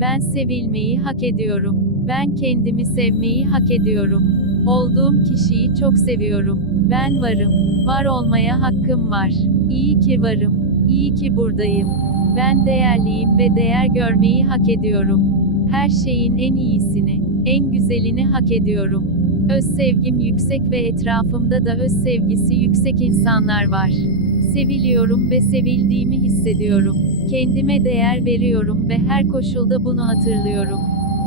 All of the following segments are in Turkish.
Ben sevilmeyi hak ediyorum. Ben kendimi sevmeyi hak ediyorum. Olduğum kişiyi çok seviyorum. Ben varım. Var olmaya hakkım var. İyi ki varım. İyi ki buradayım. Ben değerliyim ve değer görmeyi hak ediyorum. Her şeyin en iyisini, en güzelini hak ediyorum. Öz sevgim yüksek ve etrafımda da öz sevgisi yüksek insanlar var. Seviliyorum ve sevildiğimi hissediyorum. Kendime değer veriyorum ve her koşulda bunu hatırlıyorum.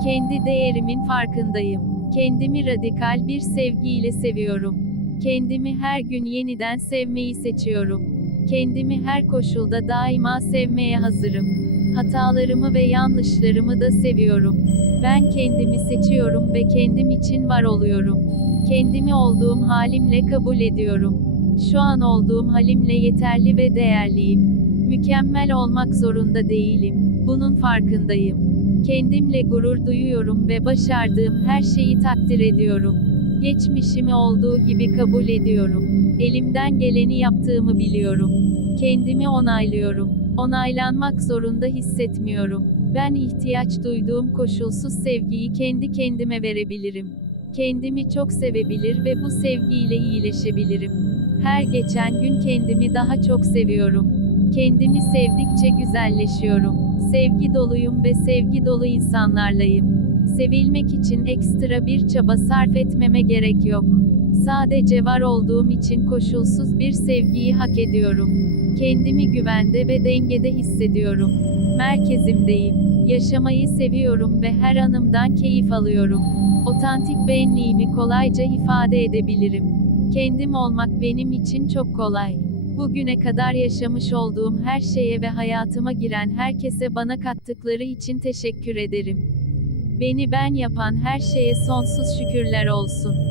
Kendi değerimin farkındayım. Kendimi radikal bir sevgiyle seviyorum. Kendimi her gün yeniden sevmeyi seçiyorum. Kendimi her koşulda daima sevmeye hazırım. Hatalarımı ve yanlışlarımı da seviyorum. Ben kendimi seçiyorum ve kendim için var oluyorum. Kendimi olduğum halimle kabul ediyorum. Şu an olduğum halimle yeterli ve değerliyim. Mükemmel olmak zorunda değilim. Bunun farkındayım. Kendimle gurur duyuyorum ve başardığım her şeyi takdir ediyorum. Geçmişimi olduğu gibi kabul ediyorum. Elimden geleni yaptığımı biliyorum. Kendimi onaylıyorum. Onaylanmak zorunda hissetmiyorum. Ben ihtiyaç duyduğum koşulsuz sevgiyi kendi kendime verebilirim. Kendimi çok sevebilir ve bu sevgiyle iyileşebilirim. Her geçen gün kendimi daha çok seviyorum. Kendimi sevdikçe güzelleşiyorum. Sevgi doluyum ve sevgi dolu insanlarlayım. Sevilmek için ekstra bir çaba sarf etmeme gerek yok. Sadece var olduğum için koşulsuz bir sevgiyi hak ediyorum. Kendimi güvende ve dengede hissediyorum. Merkezimdeyim. Yaşamayı seviyorum ve her anımdan keyif alıyorum. Otantik benliğimi kolayca ifade edebilirim. Kendim olmak benim için çok kolay. Bugüne kadar yaşamış olduğum her şeye ve hayatıma giren herkese bana kattıkları için teşekkür ederim. Beni ben yapan her şeye sonsuz şükürler olsun.